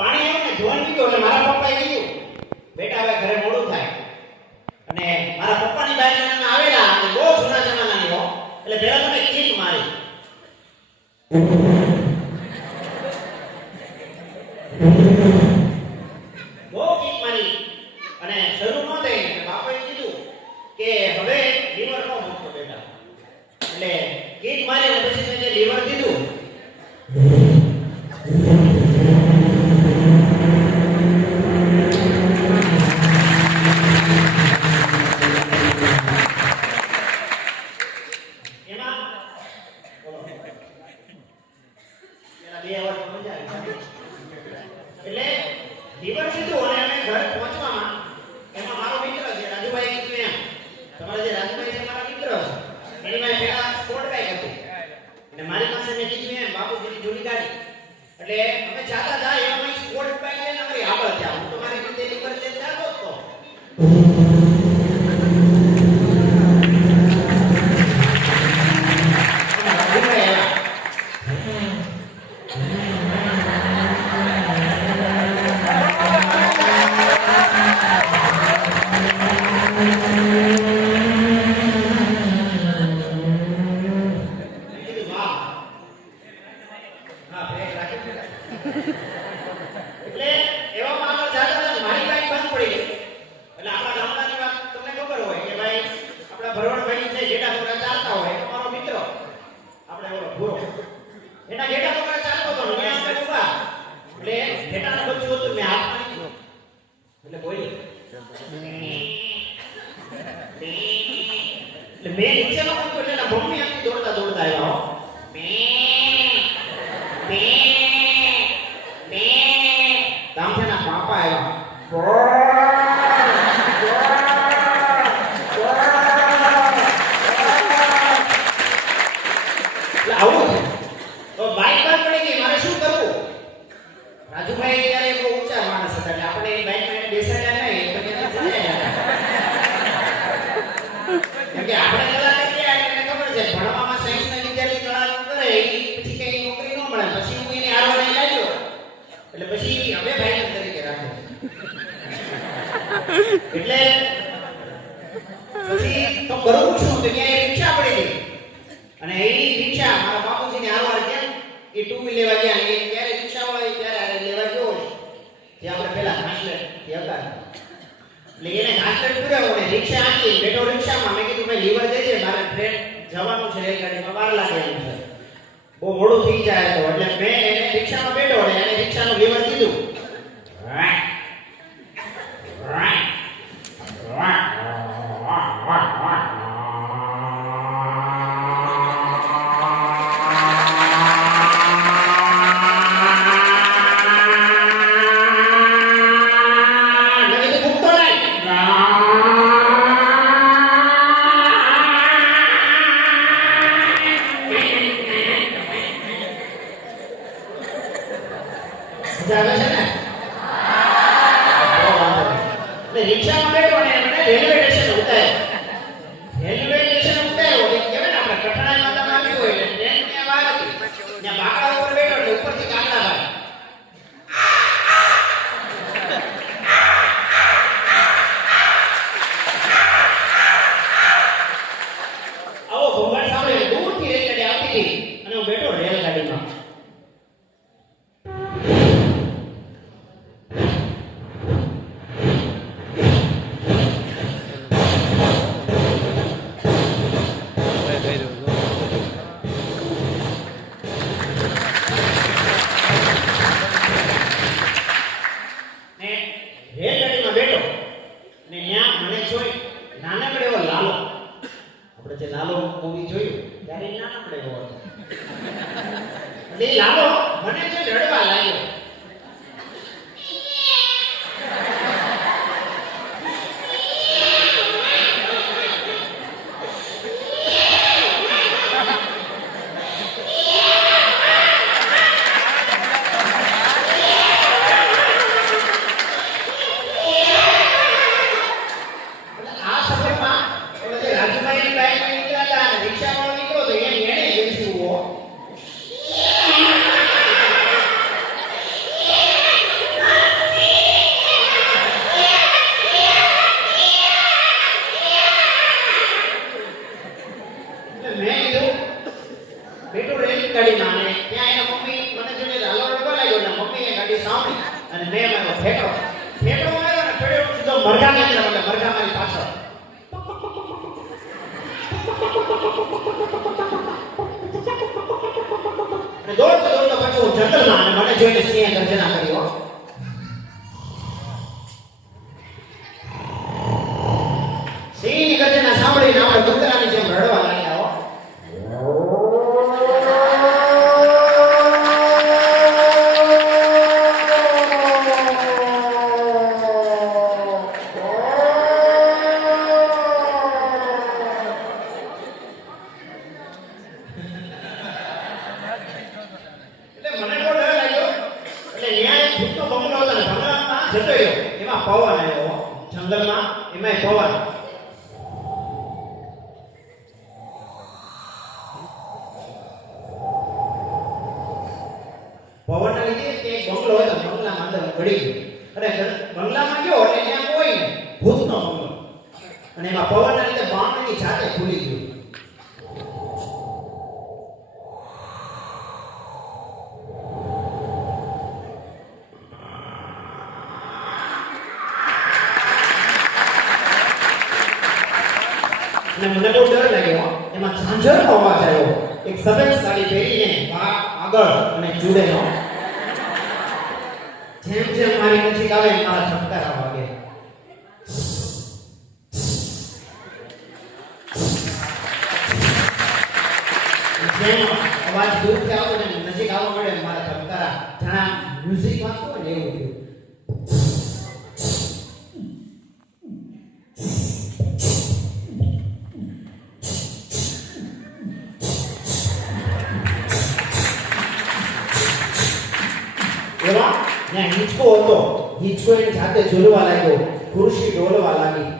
પાણી આવ્યું ને જોન પીધું એટલે મારા પપ્પાએ કીધું બેટા હવે ઘરે મોડું થાય અને મારા પપ્પાની બાજુમાં આવેલા અને બહુ જૂના જમાનાની હો એટલે પહેલા તમે કીક મારી બહુ કીક મારી અને શરૂ ન થઈ એટલે બાપાએ કીધું કે હવે લીવર નો મૂકતો બેટા એટલે કીક મારી અને પછી મેં લીવર દીધું એટલે લીવર સીધું અને અમે ઘરે પહોંચવામાં એમાં મારો મિત્ર છે રાજુભાઈ કીધું એમ તમારા જે રાજુભાઈ છે મારા મિત્ર છે એની પાસે પેલા સ્પોર્ટ બાઇક હતી અને મારી પાસે મેં કીધું એમ બાપુજીની જૂની ગાડી એટલે અમે જાતા જાય એમાં સ્પોર્ટ બાઇક લઈને અમારી આગળ થયા હું તો મારી રીતે લીવર લઈને જાતો હતો એટલે એવામાં આગળ જાતા હતા મારી બાઈક બંધ પડી ગઈ એટલે આપણા ગામડાની વાત તમને ખબર હોય કે ભાઈ આપણા ભરવાડભાઈ છે જેડા છોકરા ચાલતા હોય તો મારો મિત્ર આપણે ઓલો ભૂરો એના જેડા છોકરા ચાલતો હતો ને આપણે ઉભા એટલે જેટાનું બચ્ચું હતું મેં હાથમાં લીધું એટલે બોલી એટલે મેં નીચેનો મૂક્યો એટલે એના મમ્મી આખી દોડતા દોડતા આવ્યા હો તામઠાના પાપા આવ્યા આવું તો બાઈક બંધ પડી ગઈ મારે શું કરવું રાજુભાઈ ત્યારે બહુ ઊંચા માણસ હતા એટલે આપણે એની બાઈકમાં બેસાડ્યા નહીં તો કે કેમ કે આપણે કલા કરીએ એટલે ખબર છે ભણવામાં સાયન્સના વિદ્યાર્થી કલા કરે પછી કઈ નોકરી ન મળે પછી હું એને હારવાને લાગ્યો એટલે પછી અમે ભાઈ તરીકે રાખે એટલે પછી તો કરવું શું તો ત્યાં રિક્ષા પડી ગઈ અને એ રિક્ષા મારા બાપુજીને હારવાર કેમ એ ટુ વ્હીલ લેવા ગયા અને ત્યારે રિક્ષા વાળા ત્યારે લેવા ગયો જે આપણે પેલા ઘાસલેટ થી હતા એટલે એને ઘાસલેટ પૂર્યો ને રિક્ષા આંકી બેઠો રિક્ષામાં મેં કીધું ભાઈ લીવર દેજે મારે ટ્રેન જવાનું છે રેલગાડીમાં વાર લાગે એમ છે બહુ મોડું થઈ જાય તો એટલે મેં એને રિક્ષામાં બેઠો ને એને રિક્ષાનું લીવર દીધું રિક્ષામાં બેઠો ને મને રેલવે સ્ટેશન ઉતાર્યો રેલવે સ્ટેશન ઉતાર્યો એટલે કહેવાય ને આપણે કઠણાઈ માતા આવી હોય એટલે ટ્રેન ત્યાં બહાર હતી ત્યાં બાકડા ઉપર બેઠો એટલે ઉપરથી કાગડા ભાઈ આવો ઘોંઘાટ સાંભળે દૂરથી રેલગાડી આવતી હતી અને હું બેઠો રેલગાડીમાં સાવણી અને મેં મારો ઠેકડો માર્યો અને પડ્યો સીધો મરઘાની અંદર, એટલે મરઘા મારી પાછળ. અને દોડતો પછી હું જંગલમાં, અને મને જોઈને સિંહે ગર્જના કરી. હો, સિંહની ગર્જના સાંભળીને આપણે બકરાની જેમ રડવા લાગ્યા. હો, એટલે મને બહુ ડર લાગ્યો. એટલે ન્યાય ભૂતનો બંગલો હતો ને બંગલામાં જતો રહ્યો, એમાં પવન આવ્યો. હો, જંગલમાં એમાંય પવન. પવનના લીધે તે બંગલો હતો, બંગલામાં અંદર ગળી ગયો. અને બંગલામાં ગયો એટલે ત્યાં કોઈ નહીં, ભૂતનો બંગલો. અને એમાં પવનના લીધે બાંધની જાતે ખુલી ગયું. અને મને બહુ ડર લાગ્યો. એમાં ઝાંઝરનો અવાજ આવ્યો. એક સફેદ સાડી પહેરીને આગળ અને જુડેલો. જેમ જેમ મારી નજીક આવે મારા ઠપકારા વાગે. જેમ અવાજ દૂરથી આવતો ને નજીક આવવા મળે મારા ઠપકારા જાણે મ્યુઝિક વાગતું હોય ને એવું થયું. એવા ત્યાં હિંચકો હતો. હિંચકો એની જાતે ઝૂલવા લાગ્યો, ખુરશી ડોલવા લાગી.